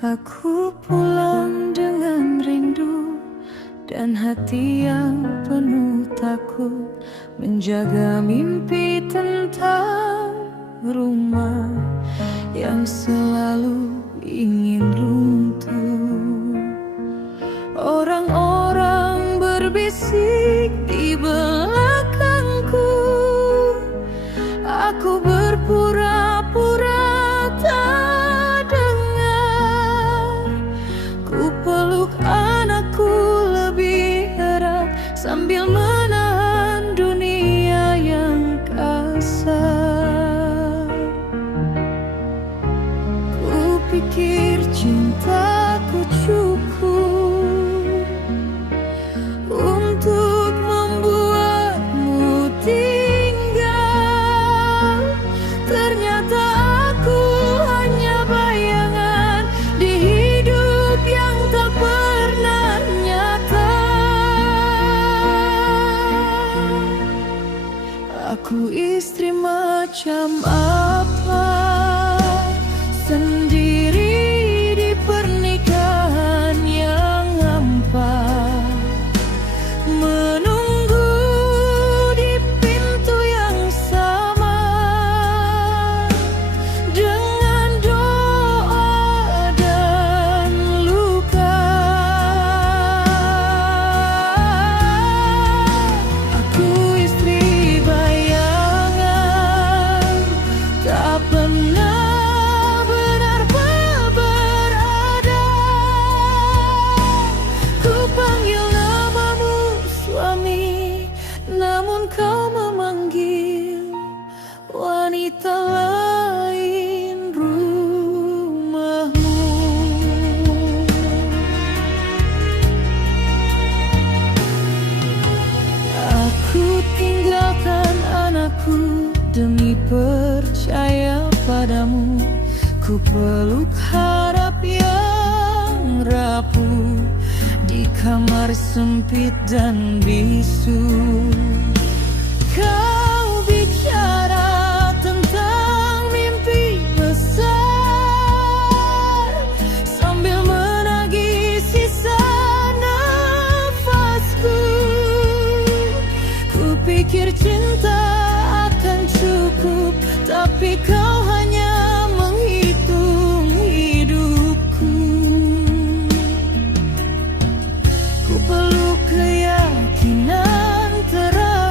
Aku pulang dengan rindu dan hati yang penuh takut, menjaga mimpi tentang rumah yang selalu ingin runtuh. Orang-orang berbisik di belakangku, aku berpura-pura tak dengar. Ku peluk anakku lebih erat sambil menahan dunia yang kasar. Ku pikir cintaku cukup untuk membuatmu tinggal. Ternyata aku hanya bayangan di hidup yang tak pernah nyata. Aku istri macam apa, sendiri di pernikahan yang hampa, menunggu di pintu yang sama, dengan doa dan luka. Aku istri bayangan, tak pernah benar-benar berada. Ku panggil namamu suami, namun kau memanggil wanita lain rumahmu. Aku tinggalkan anakku demi percaya padamu. Ku peluk harap yang rapuh di kamar sempit dan bisu. Kau bicara tentang mimpi besar sambil menagih sisa nafasku. Ku pikir cinta akan cukup, tapi kau hanya menghitung hidupku. Ku peluk keyakinan terakhir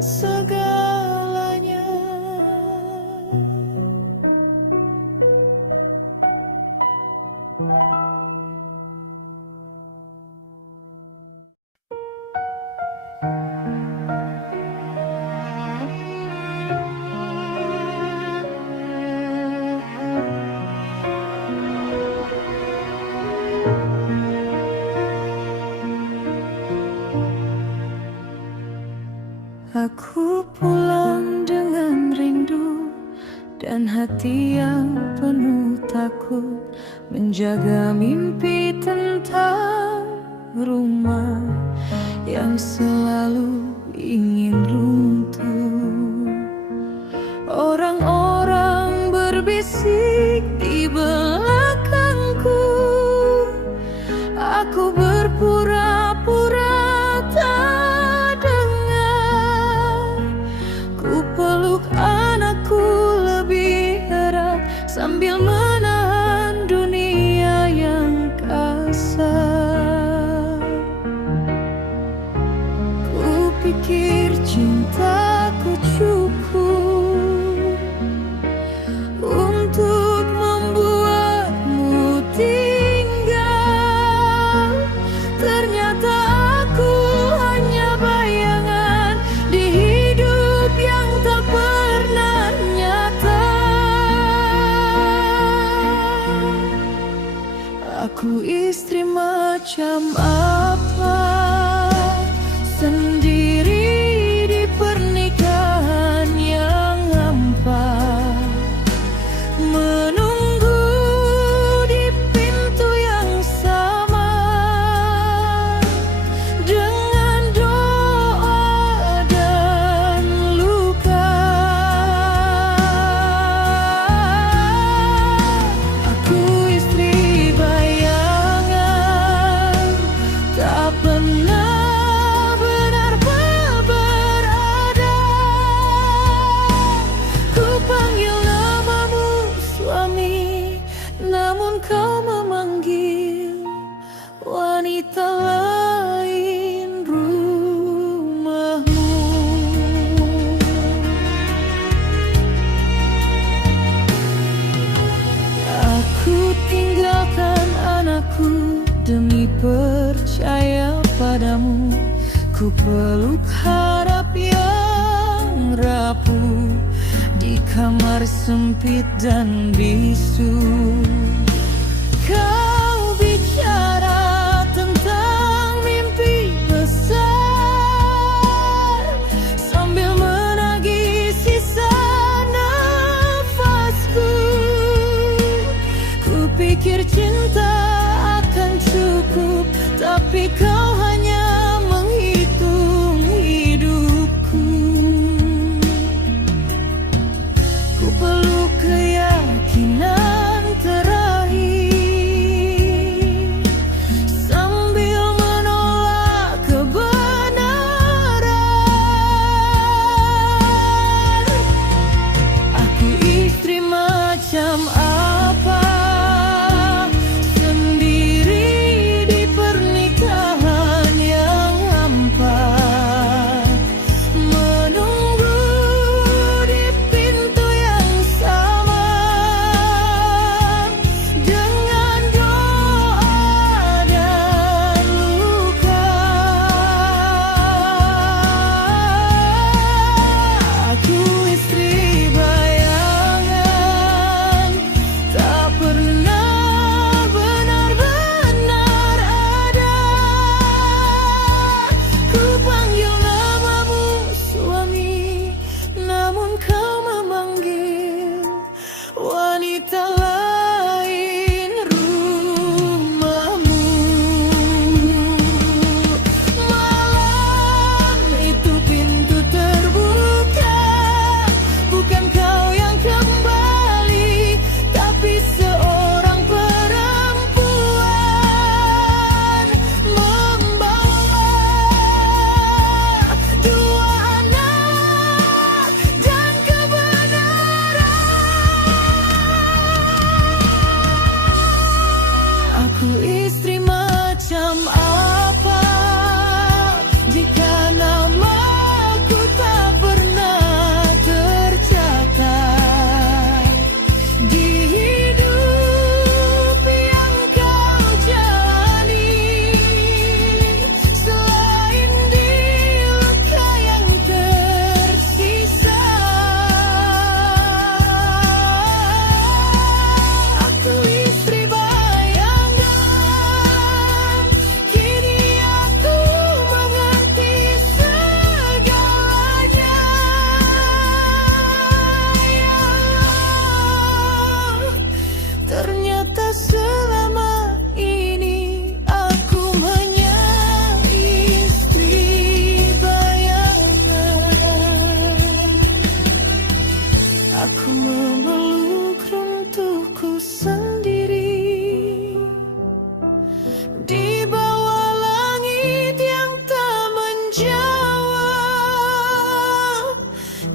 segalanya. Aku pulang dengan rindu dan hati yang penuh takut, menjaga mimpi tentang rumah yang selalu ingin runtuh. Orang-orang berbisik di belakangku, aku berpura-pura tak dengar. Ku peluk anakku lebih erat sambil menahan dunia yang kasar. Ku pikir cintaku cukup untuk membuatmu tinggal. Ternyata aku hanya bayangan di hidup yang tak pernah nyata. Aku istri macam apa, sendiri di pernikahan yang hampa, menunggu di pintu yang sama, dengan doa dan luka. Aku istri bayangan, tak pernah benar-benar berada. Ku panggil namamu suami, namun kau memanggil wanita lain rumahmu. Aku tinggalkan anakku demi percaya padamu. Ku peluk harap yang rapuh di kamar sempit dan bisu. Kau bicara tentang mimpi besar sambil menagih sisa nafasku. Ku pikir cinta akan cukup, tapi kau hanya menghitung hidupku. Ku peluk keyakinan terakhir sambil menolak kebenaran. Aku istri macam apa, sendiri di pernikahan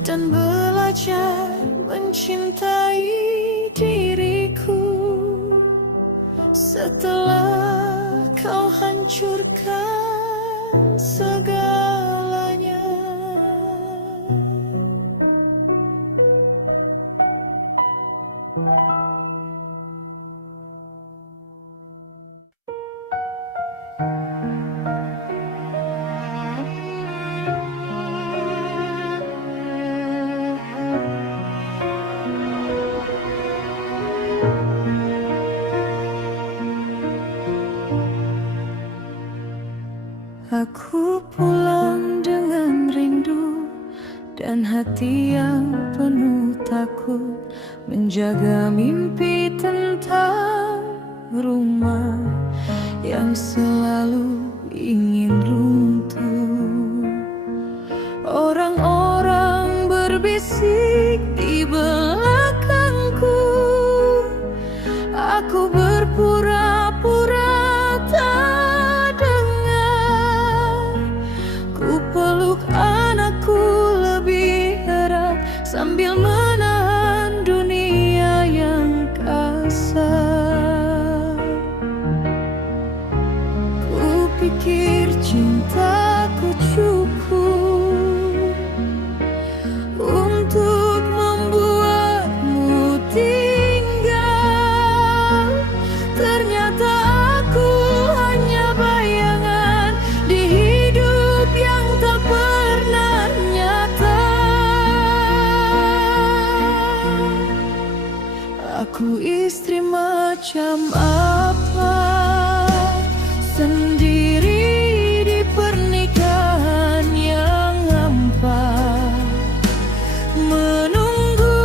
dan belajar mencintai diriku setelah kau hancurkan segalanya. Aku pulang dengan rindu dan hati yang penuh takut, menjaga mimpi tentang rumah yang selalu ingin runtuh. Orang-orang berbisik di belakangku, aku berpura-pura tak dengar. Ku peluk anakku lebih erat sambil menahan dunia yang kasar. Ku pikir cintaku cukup untuk membuatmu tinggal. Ternyata aku hanya bayangan di hidup yang tak pernah nyata. Aku istri macam apa, sendiri di pernikahan yang hampa, menunggu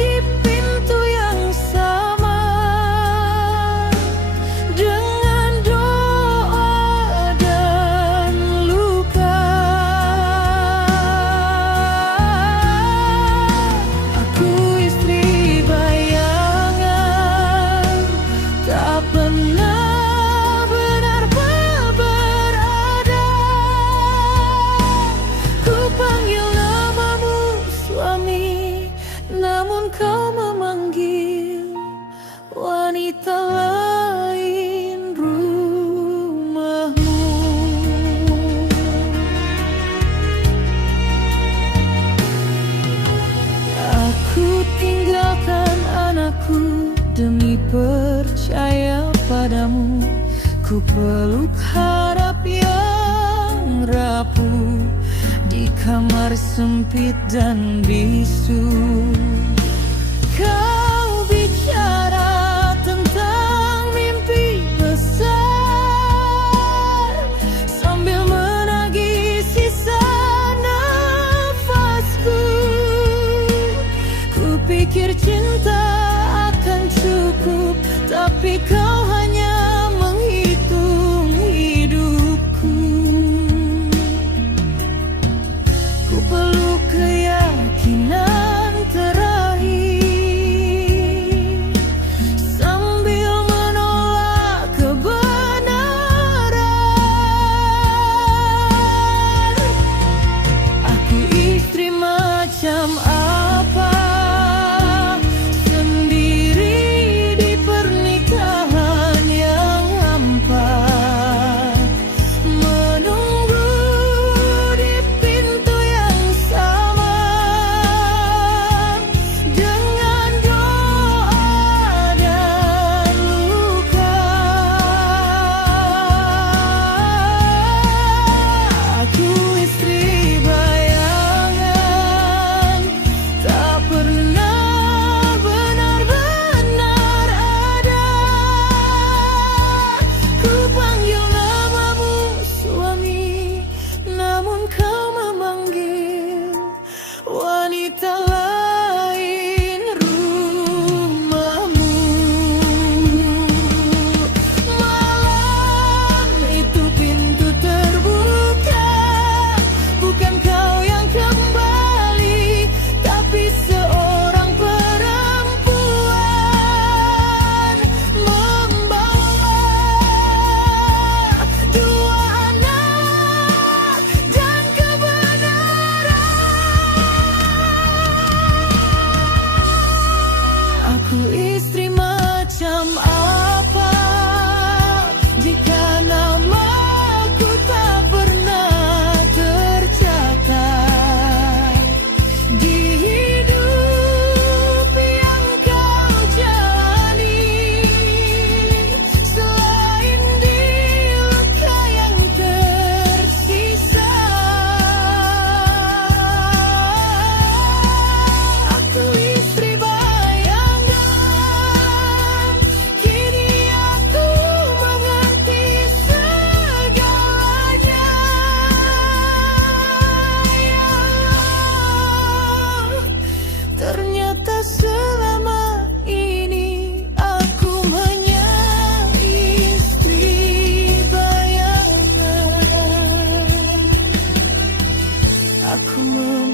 di pintu yang sama dengan doa dan luka. Aku istri bayangan, tak pernah benar-benar berada. Ku panggil namamu suami, namun kau memanggil wanita lain rumahmu. Aku tinggalkan anakku demi percaya padamu. Ku peluk harap yang rapuh di kamar sempit dan bisu. Kau bicara tentang mimpi besar sambil menagih sisa nafasku. Ku pikir cinta akan cukup, tapi kau hanya menghitung hidupku. Ku peluk keyakinan terakhir sambil menolak kebenaran. Aku istri macam apa, sendiri di pernikahan yang hampa, menunggu di pintu yang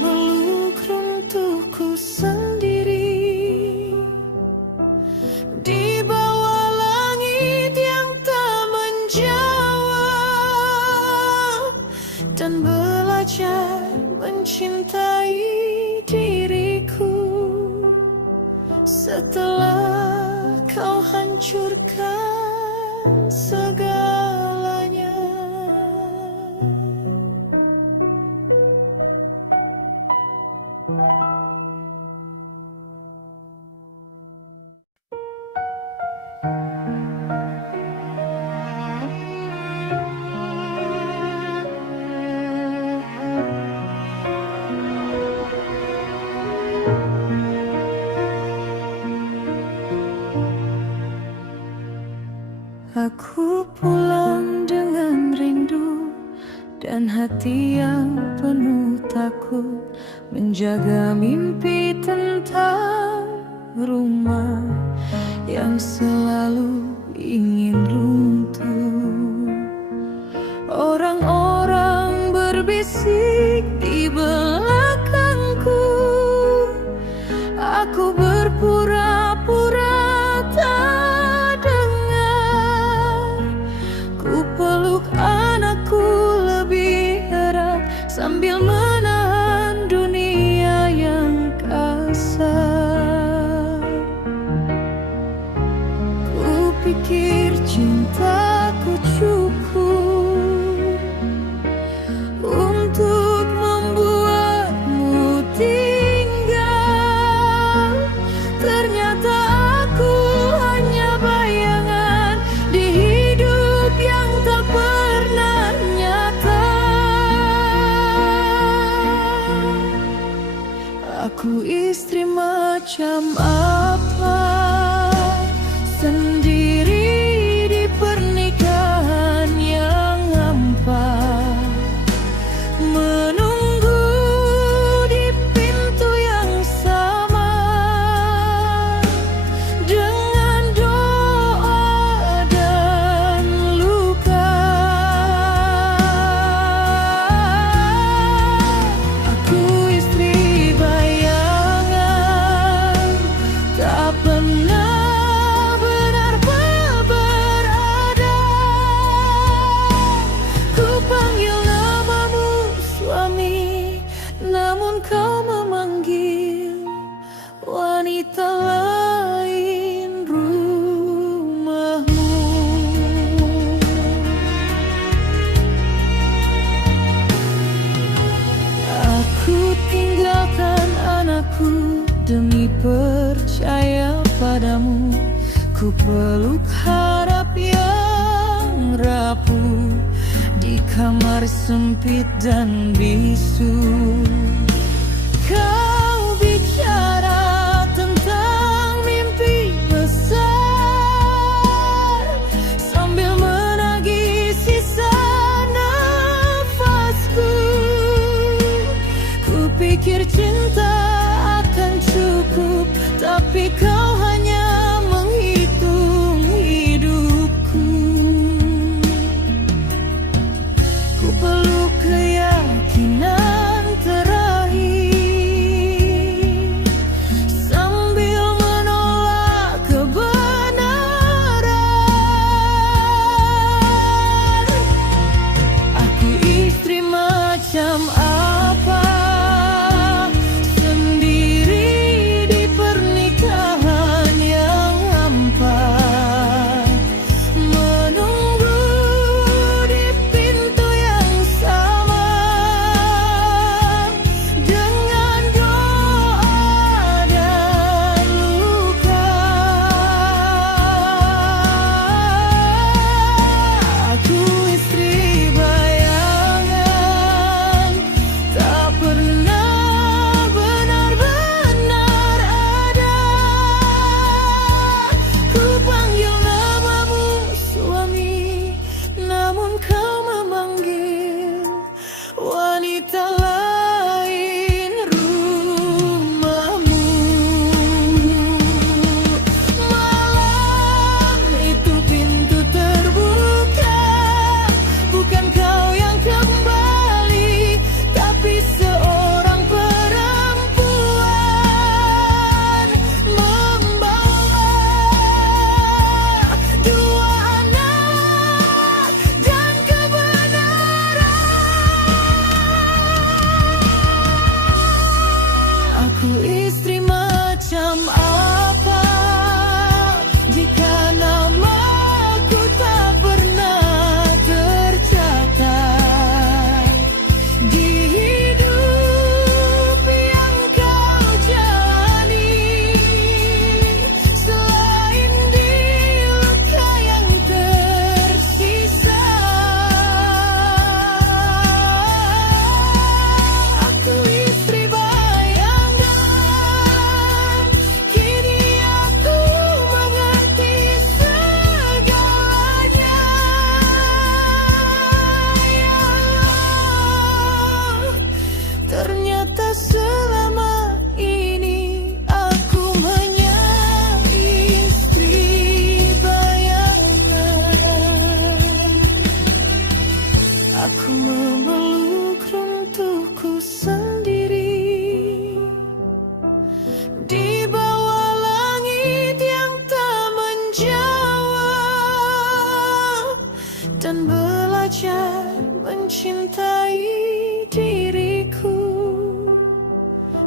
memeluk runtuhku sendiri di bawah langit yang tak menjawab, dan belajar mencintai diriku setelah kau hancurkan segalanya. Aku pulang dengan rindu dan hati yang penuh takut, menjaga mimpi tentang rumah yang selalu ingin runtuh. Orang-orang berbisik di belakangku, aku berpura-pura tak dengar. Ku peluk anakku lebih erat sambil menahan dunia yang kasar. Ku pikir cintaku cukup untuk membuatmu tinggal. Ternyata aku hanya bayangan di hidup yang tak pernah nyata. Aku istri macam apa, sendiri di pernikahan yang hampa, menunggu di pintu yang sama dengan doa dan luka. Aku istri bayangan, tak pernah benar-benar berada. Ku panggil namamu suami, namun kau memanggil wanita lain rumahmu. Aku tinggalkan anakku demi percaya padamu. Ku peluk harap yang rapuh di kamar sempit dan bisu. Kau bicara tentang mimpi besar sambil menagih sisa nafasku. Ku pikir cinta akan cukup, tapi kau hanya menghitung hidupku. Ku peluk keyakinan terakhir sambil menolak kebenaran. Aku istri macam apa, sendiri di pernikahan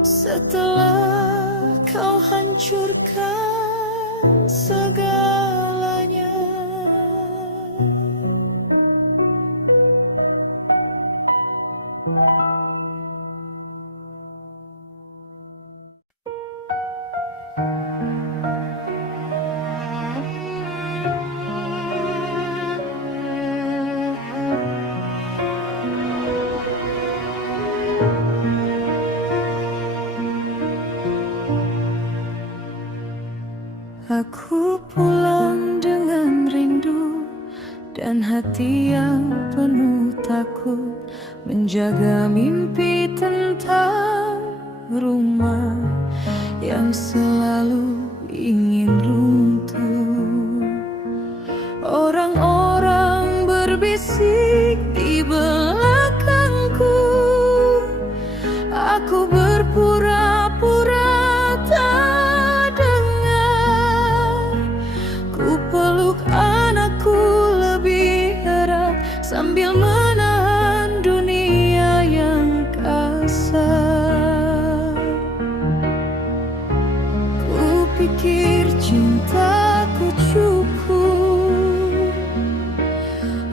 setelah kau hancurkan segalanya. Aku pulang dengan rindu dan hati yang penuh takut, menjaga mimpi tentang rumah yang selalu ingin runtuh. Orang-orang berbisik di belakangku, aku berpura-pura tak dengar. Ku peluk anakku lebih erat sambil menahan dunia yang kasar. Ku pikir cintaku cukup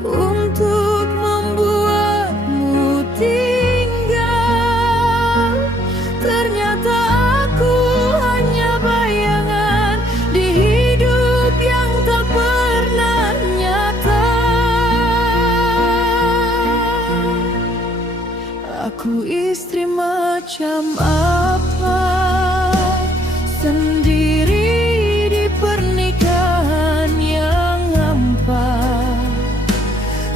untuk membuatmu tinggal. Ternyata aku hanya bayangan di hidup yang tak pernah nyata. Aku istri macam apa, sendiri di pernikahan yang hampa,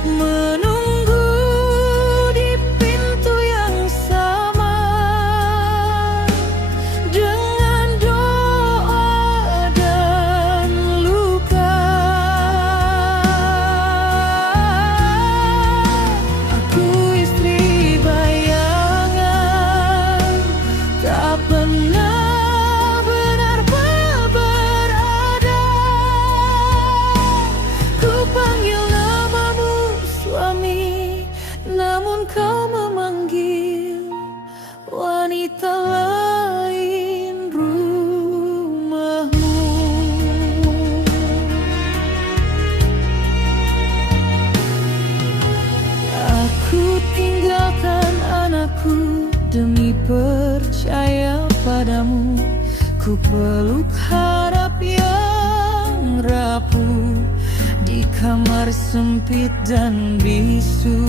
menunggu di pintu yang sama, dengan doa dan luka. Aku istri bayangan, tak pernah benar-benar berada. Ku panggil namamu suami, namun kau memanggil wanita lain rumahmu. Aku tinggalkan anakku demi percaya padamu. Ku peluk harap yang rapuh di kamar sempit dan bisu.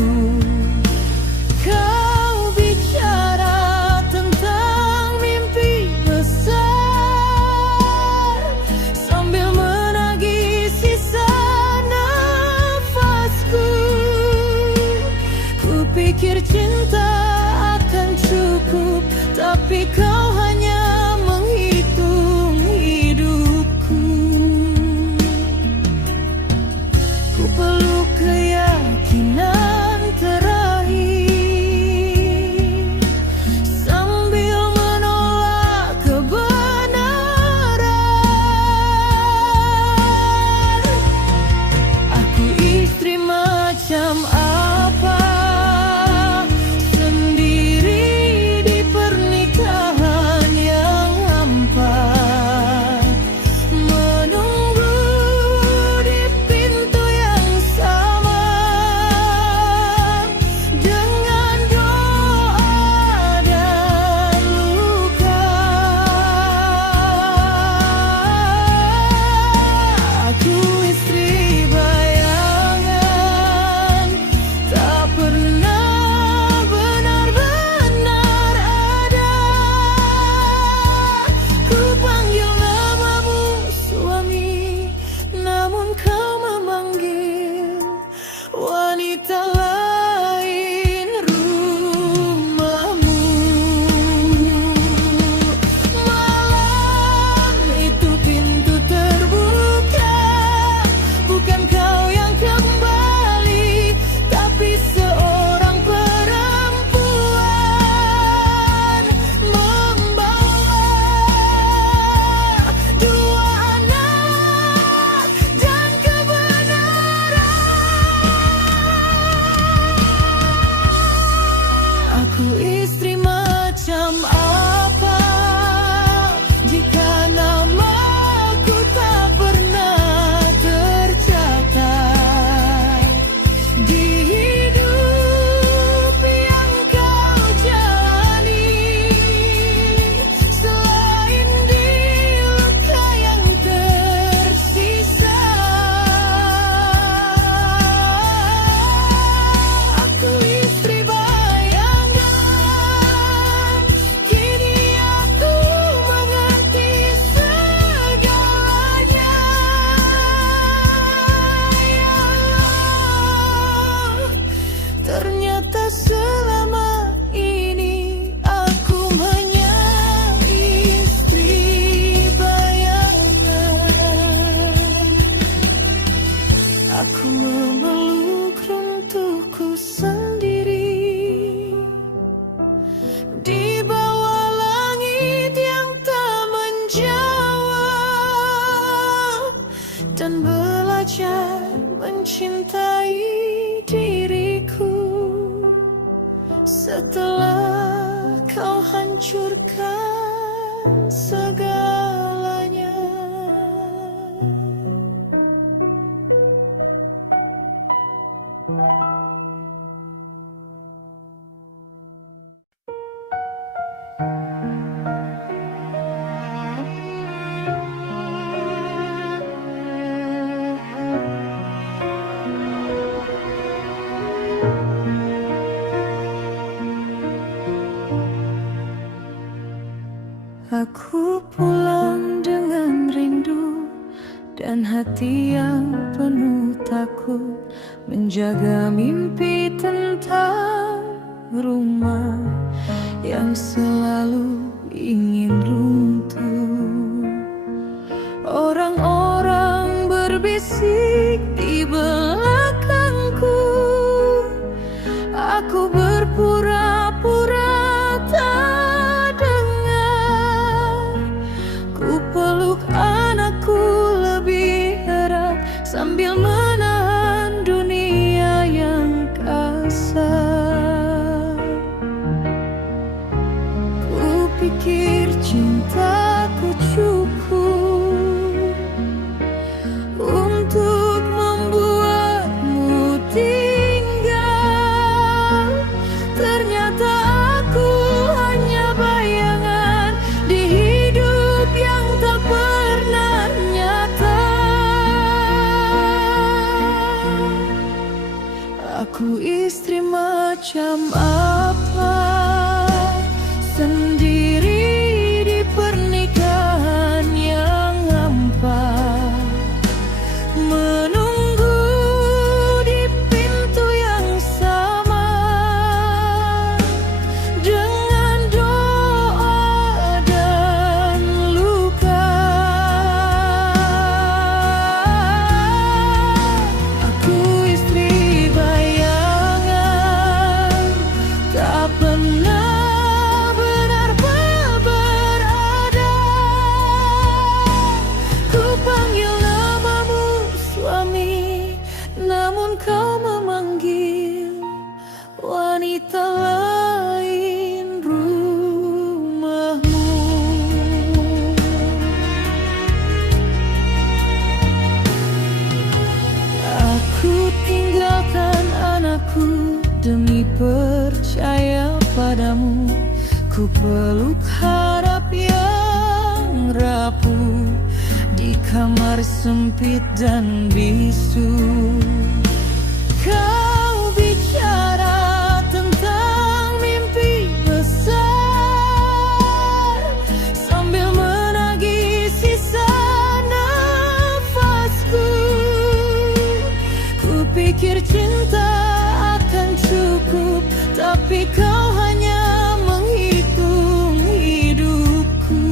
Kau bicara tentang mimpi besar sambil menagih sisa nafasku. Ku pikir cinta akan cukup, tapi kau hanya menghitung hidupku. Ku peluk keyakinan terakhir sambil menolak kebenaran. Aku istri macam apa, sendiri di pernikahan yang hampa, menunggu di pintu yang sama, dengan doa dan luka. Aku istri bayangan, tak pernah benar-benar ada. Ku panggil namamu suami, namun kau memanggil wanita lain rumahmu. Malam itu pintu terbuka, bukan kau yang kembali, tapi seorang perempuan membawa dua anak dan kebenaran. Aku istri macam apa, setelah kau hancurkan segalanya. Aku pulang dengan rindu dan hati yang penuh takut, menjaga mimpi tentang rumah yang selalu ingin runtuh. Orang-orang berbisik di belakangku, aku berpura-pura tak dengar. Ku peluk anakku lebih erat sambil menahan dunia yang kasar. Ku pikir cintaku cukup untuk membuatmu tinggal. Ternyata aku hanya bayangan di hidup yang tak pernah nyata. Aku istri macam apa, sendiri di pernikahan yang hampa, menunggu di pintu yang sama dengan doa dan luka. Aku istri bayangan, tak pernah benar-benar berada. Ku panggil namamu suami, namun kau memanggil wanita lain rumahmu. Aku tinggalkan anakku demi percaya padamu. Ku peluk harap yang rapuh di kamar sempit dan bisu. Kau bicara tentang mimpi besar sambil menagih sisa nafasku. Ku pikir cinta akan cukup, tapi kau hanya menghitung hidupku.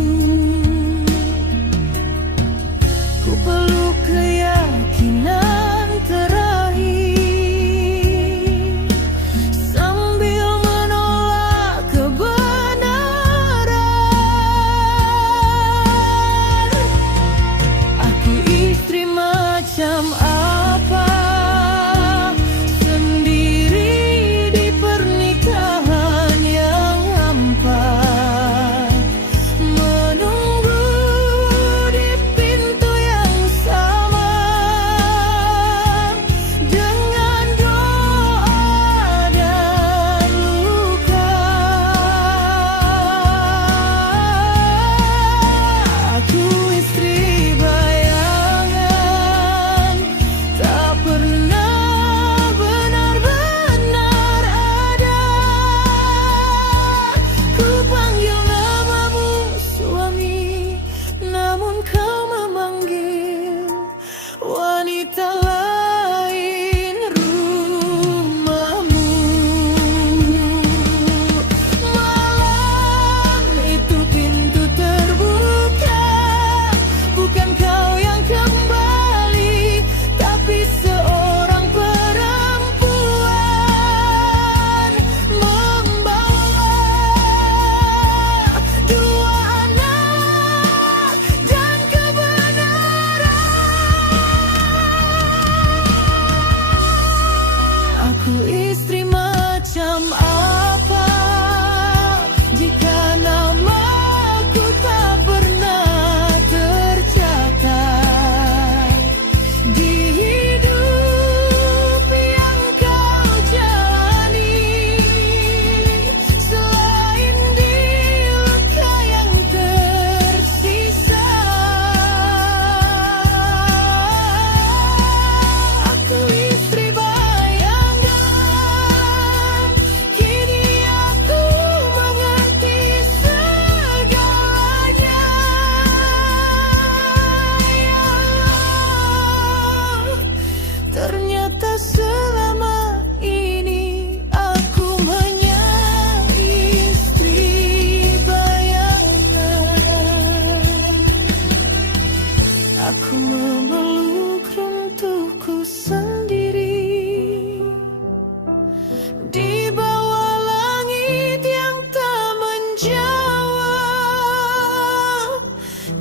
Ku peluk keyakinan terakhir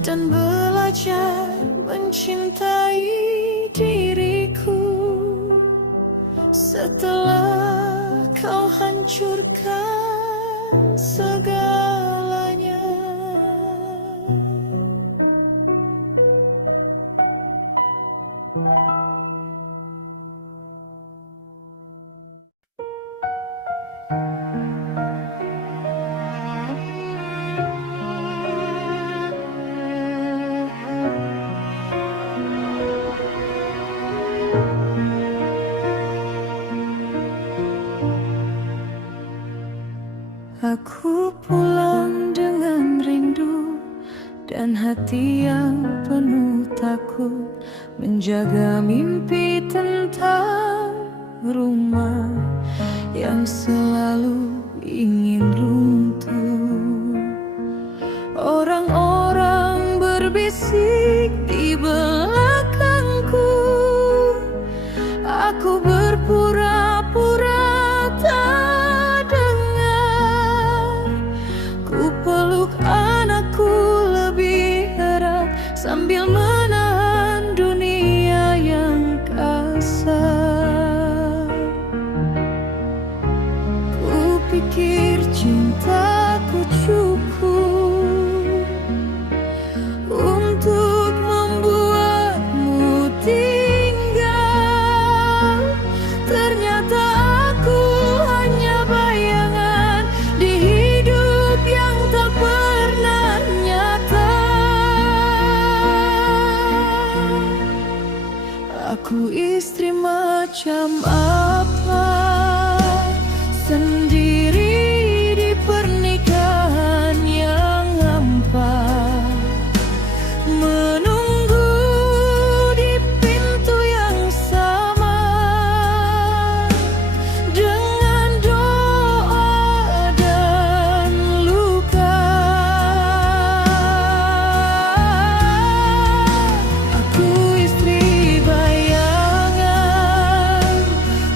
dan belajar mencintai diriku. Setelah kau hancurkan segalanya. Aku pulang dengan rindu dan hati yang penuh takut, menjaga mimpi tentang rumah yang selalu ingin runtuh. Orang-orang berbisik di belakangku, aku berpura-pura tak dengar. Ku peluk anakku lebih erat sambil menahan dunia yang kasar. Ku pikir cintaku cukup untuk membuatmu tinggal. Ternyata aku hanya bayangan di hidup yang tak pernah nyata. Aku istri macam apa, sendiri di pernikahan yang hampa, menunggu di pintu yang sama dengan doa dan luka. Aku istri bayangan,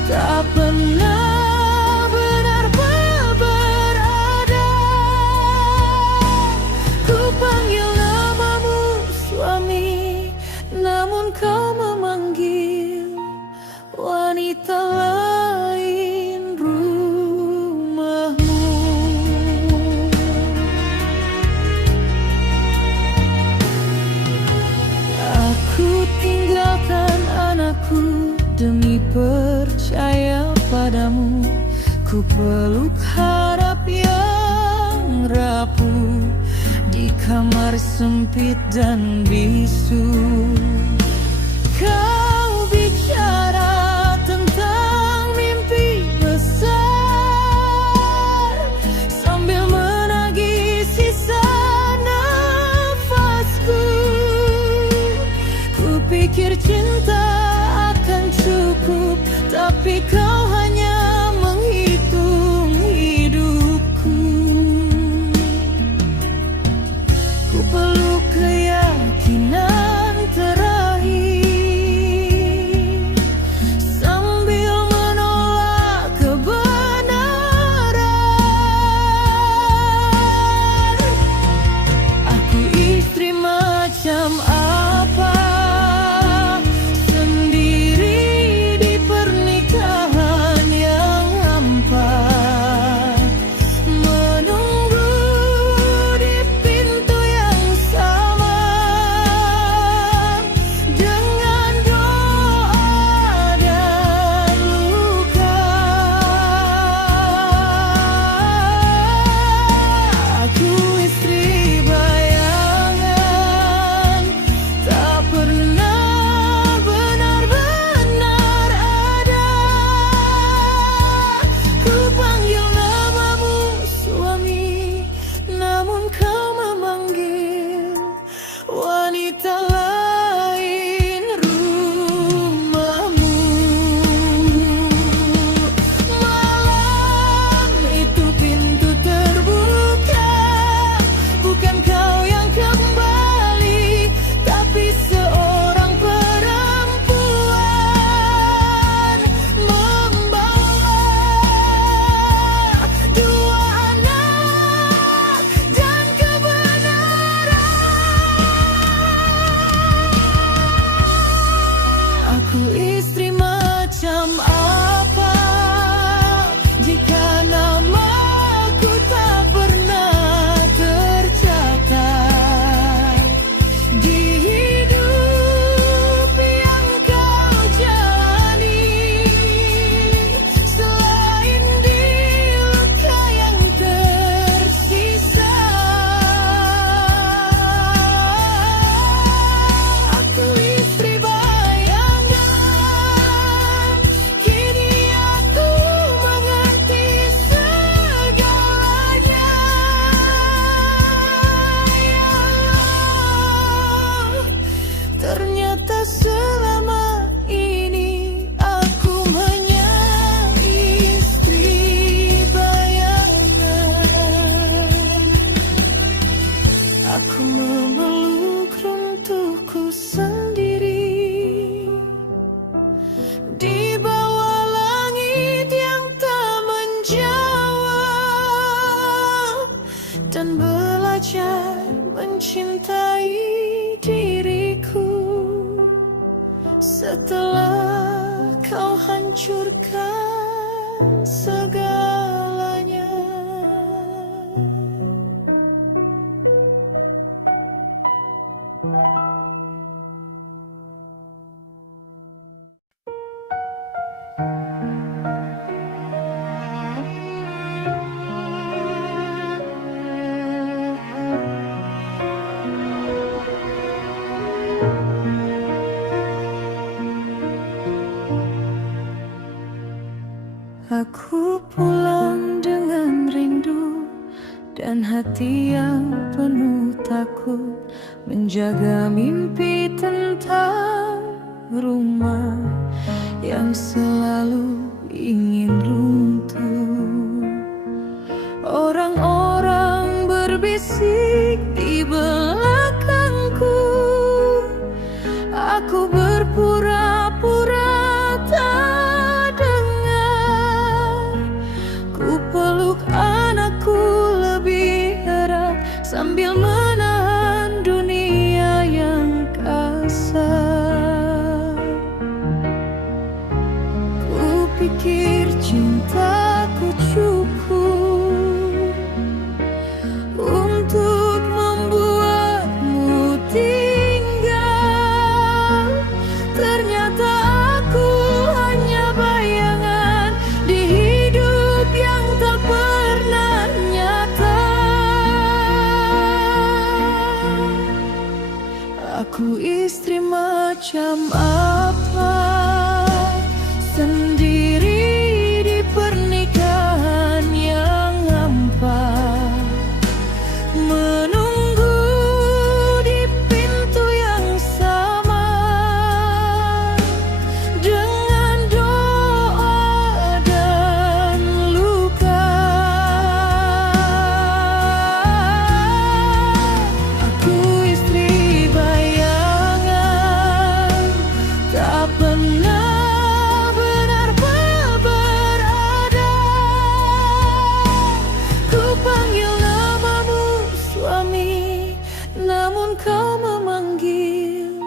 tak pernah benar-benar berada. Ku panggil namamu suami, namun kau memanggil wanita lain rumahmu. Aku tinggalkan anakku demi percaya padamu. Ku peluk harap yang rapuh di kamar sempit dan bisu. Kau bicara tentang mimpi besar sambil menagih sisa nafasku. Ku pikir cinta akan cukup, tapi kau hanya menghitung hidupku. Ku peluk keyakinan terakhir Aku memeluk runtuhku sendiri di bawah langit yang tak menjawab, dan belajar mencintai diriku setelah kau hancurkan segalanya. Aku pulang dengan rindu dan hati yang penuh takut, menjaga mimpi tentang rumah yang selalu ingin runtuh. Orang-orang berbisik di belakangku, aku berpura-pura tak dengar. Ku peluk anakku lebih erat sambil menahan dunia yang kasar. Ku pikir cintaku cukup untuk membuatmu tinggal. Ternyata aku hanya bayangan di hidup yang tak pernah nyata. Aku istri macam apa, sendiri di pernikahan yang hampa, menunggu di pintu yang sama dengan doa dan luka. Aku istri bayangan, tak pernah benar-benar berada. Ku panggil namamu suami, namun kau memanggil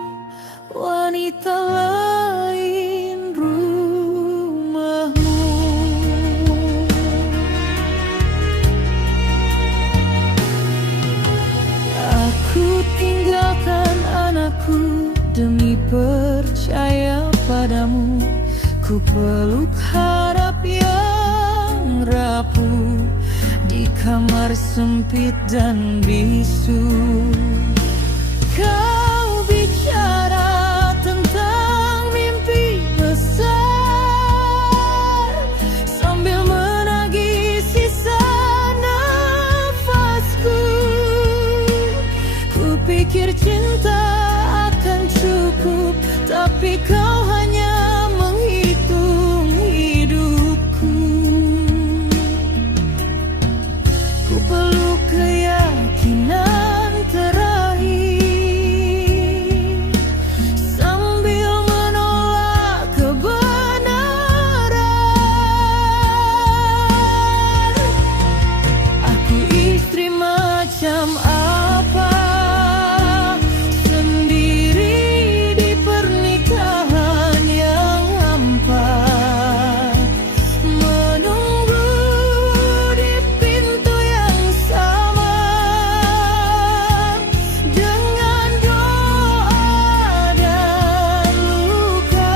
wanita lain rumahmu. Aku tinggalkan anakku demi percaya padamu. Ku peluk harap yang rapuh di kamar sempit dan bisu. Kau bicara tentang mimpi besar sambil menagih sisa nafasku. Ku pikir cinta akan cukup, tapi kau hanya menghitung hidupku. Ku peluk keyakinan terakhir sambil menolak kebenaran. Aku istri macam apa, sendiri di pernikahan yang hampa, menunggu di pintu yang sama dengan doa dan luka.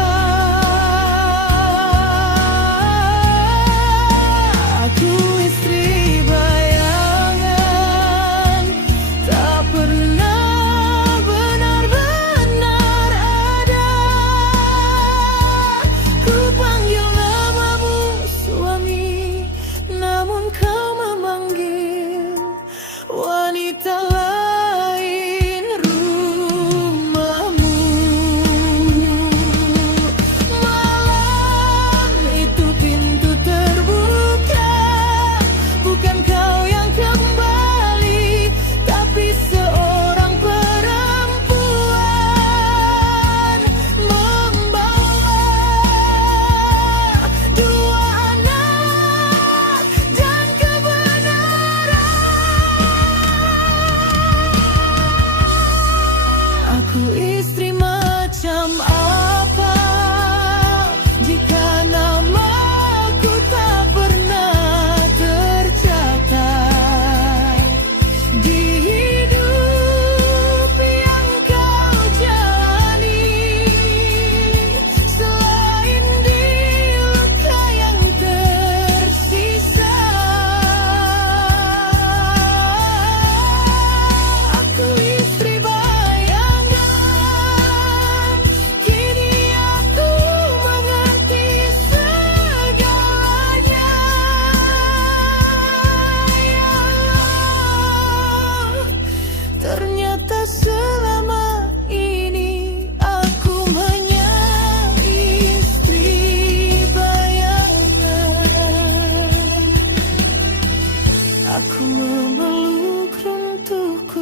Aku istri bayangan, tak pernah benar-benar ada. Ku panggil namamu suami, namun kau memanggil wanita lain rumahmu. Malam itu pintu terbuka, bukan kau yang kembali, tapi seorang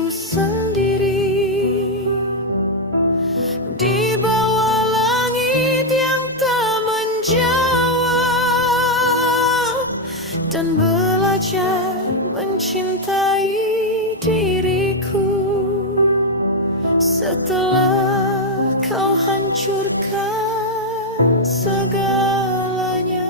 sendiri di bawah langit yang tak menjawab, dan belajar mencintai diriku setelah kau hancurkan segalanya.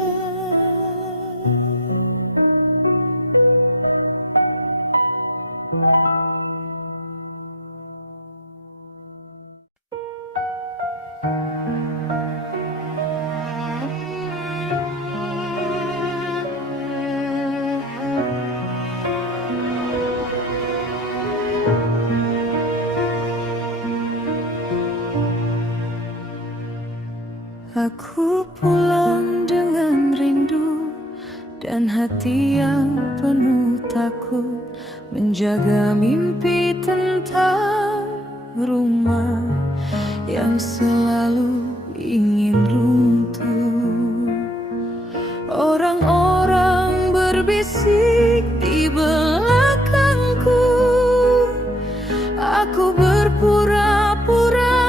Aku pulang dengan rindu dan hati yang penuh takut, menjaga mimpi tentang rumah yang selalu ingin runtuh. Orang-orang berbisik di belakangku, aku berpura-pura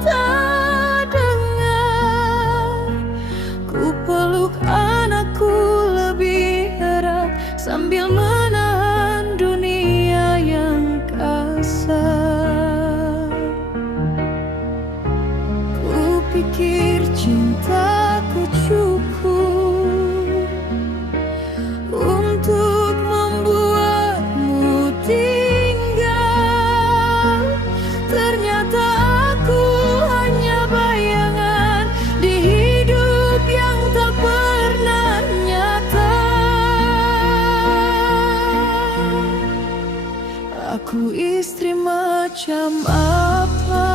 tak dengar. Ku peluk anakku lebih erat sambil menahan dunia yang kasar. Ku pikir cintaku cukup untuk membuatmu tinggal. Ternyata aku hanya bayangan di hidup yang tak pernah nyata. Aku istri macam apa,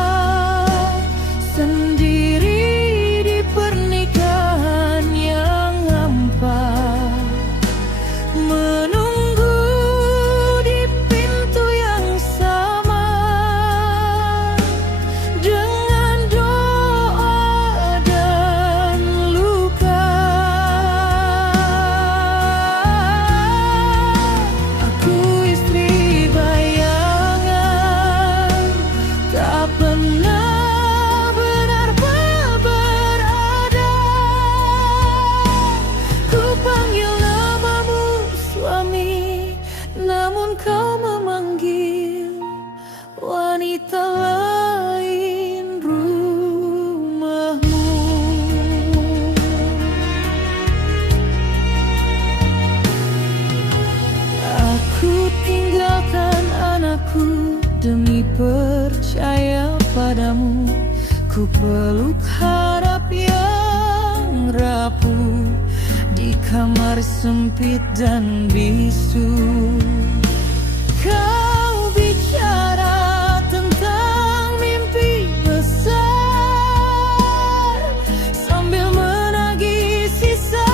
sendiri di pernikahan yang hampa, menunggu di pintu yang sama dengan doa dan luka. Aku istri bayangan, tak pernah benar-benar berada. Ku panggil namamu suami, namun kau memanggil wanita lain rumahmu. Aku tinggalkan anakku demi percaya padamu. Ku peluk harap yang rapuh di kamar sempit dan bisu. Kau bicara tentang mimpi besar sambil menagih sisa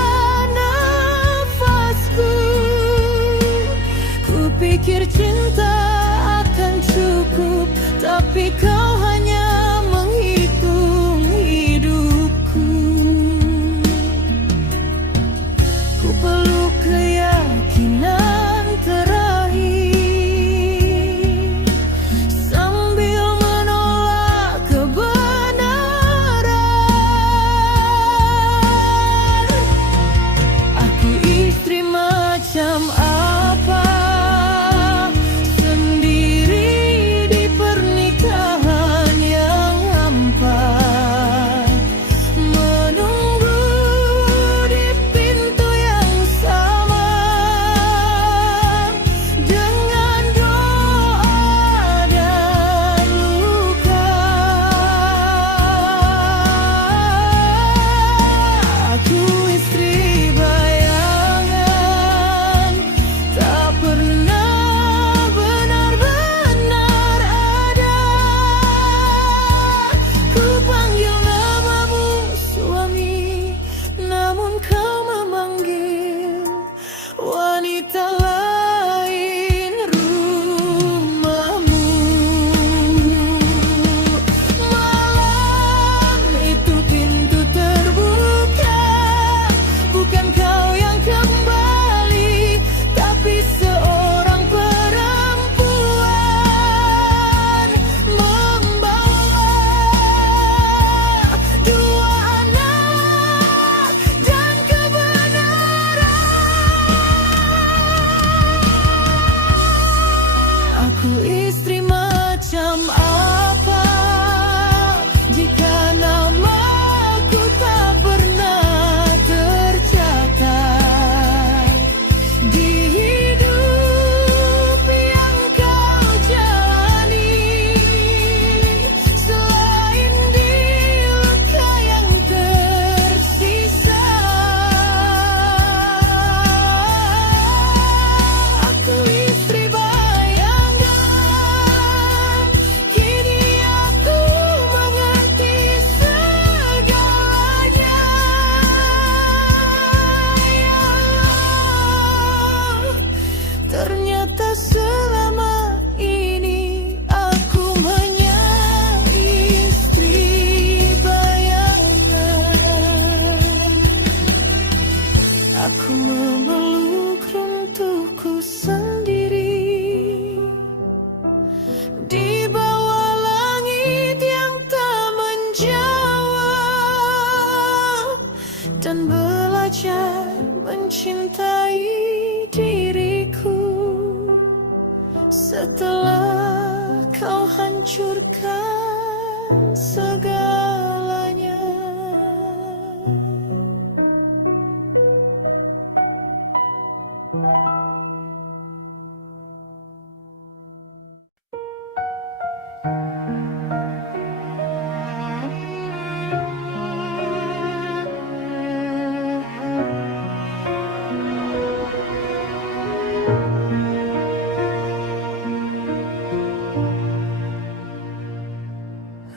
nafasku. Ku pikir cinta akan cukup, tapi kau hanya menghitung hidupku. Ku peluk keyakinan terakhir sambil menolak kebenaran. Aku istri macam apa, sendiri di pernikahan Aku istri macam apa jika namaku tak pernah tercatat di hidup yang kau jalani, selain di luka yang tersisa. Aku istri bayangan, kini aku mengerti segalanya. Ya Allah, ternyata selama ini aku hanya istri bayangan. Aku memeluk runtuhku sendiri di bawah langit yang tak menjawab, dan belajar mencintai diriku setelah kau hancurkan segalanya.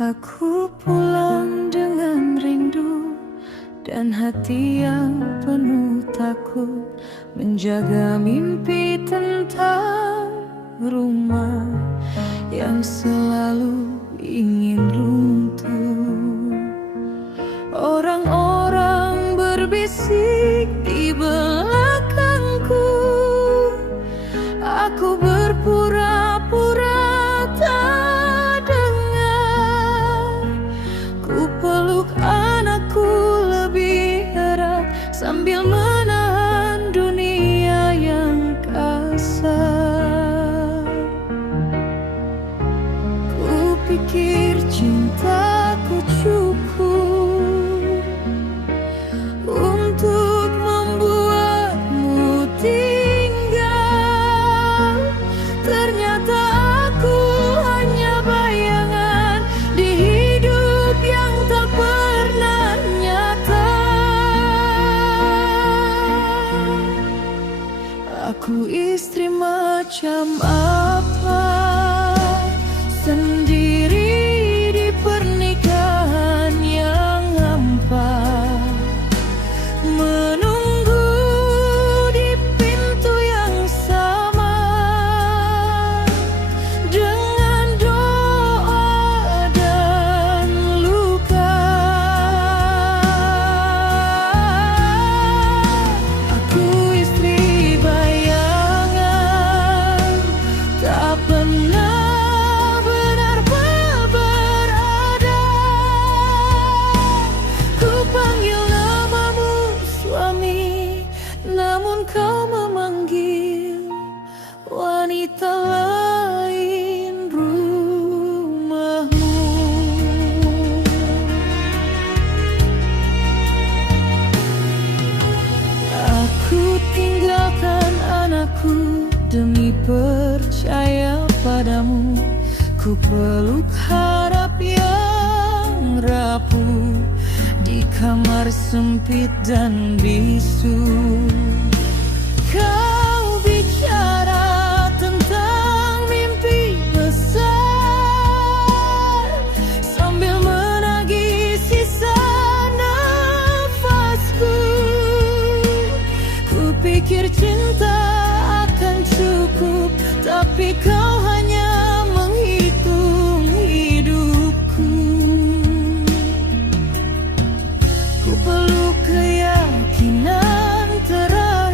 Aku pulang dengan rindu dan hati yang penuh takut, menjaga mimpi tentang rumah yang selalu ingin runtuh. Orang-orang berbisik di belakangku, aku berpura-pura tak dengar. Ku peluk anakku lebih erat sambil menahan dunia yang kasar. Ku pikir cintaku cukup untuk membuatmu tinggal. Ternyata aku hanya bayangan di hidup yang tak pernah nyata. Aku istri macam apa sendiri di pernikahan yang hampa, menunggu di pintu yang sama dengan doa dan luka. Aku istri bayangan, tak pernah benar-benar berada. Ku panggil namamu suami, namun kau memanggil wanita lain rumahmu. Aku tinggalkan anakku demi percaya padamu. Ku peluk harap yang rapuh di kamar sempit dan bisu. Kau bicara tentang mimpi besar sambil menagih sisa nafasku. Ku pikir cinta akan cukup, tapi kau hanya menghitung hidupku. Ku peluk keyakinan terakhir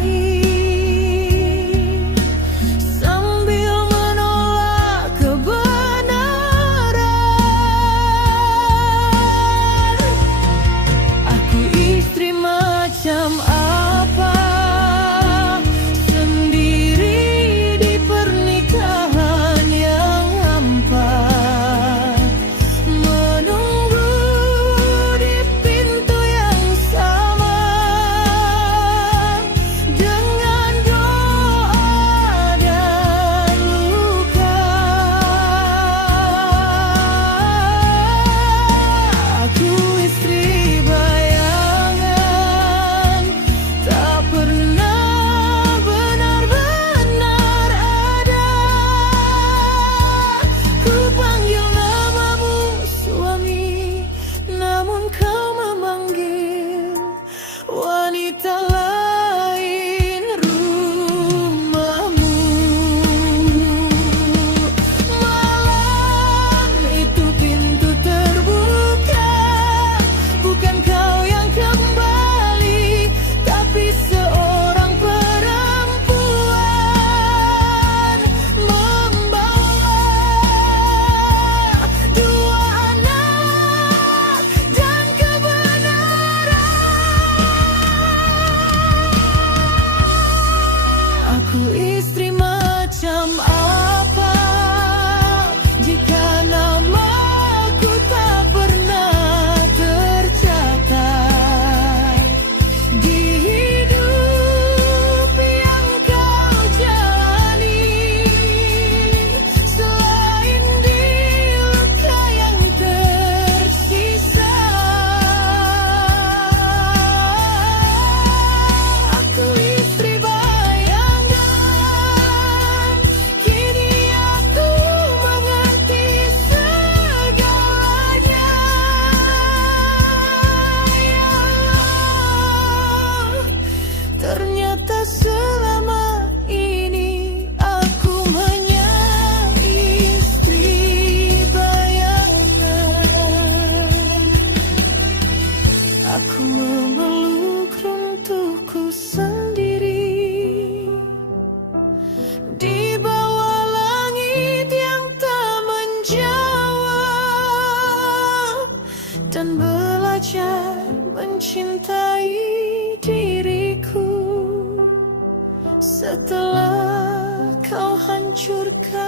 setelah kau hancurkan